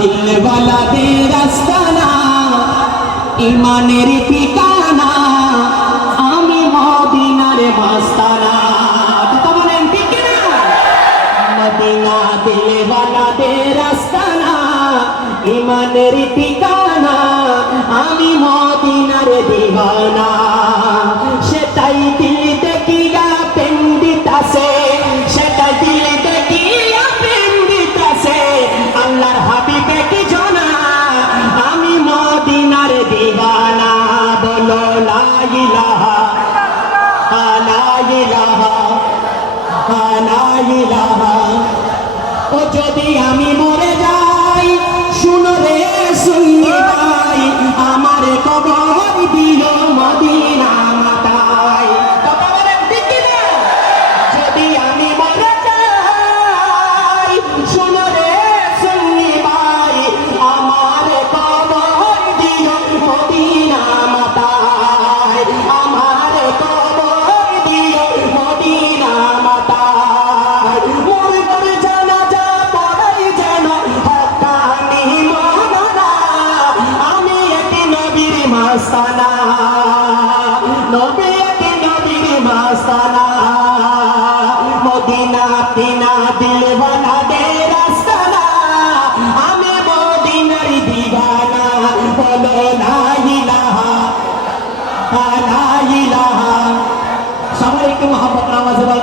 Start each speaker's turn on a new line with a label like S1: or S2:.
S1: দিলওয়ালাদের রাস্তানা, ইমানের ঠিকানা, আমি মদিনার মাস্তানা। কথা বলেন, ঠিক না মদিনা দিলওয়ালাদের রাস্তানা, ইমানের ঠিকানা, আমি মদিনার দিবানা ইলাহা লা ইলাহা ও যদি আমি মরে যাই শুনো রে সুন্নি ভাই আমার কবর itu mahabbat ramah sebab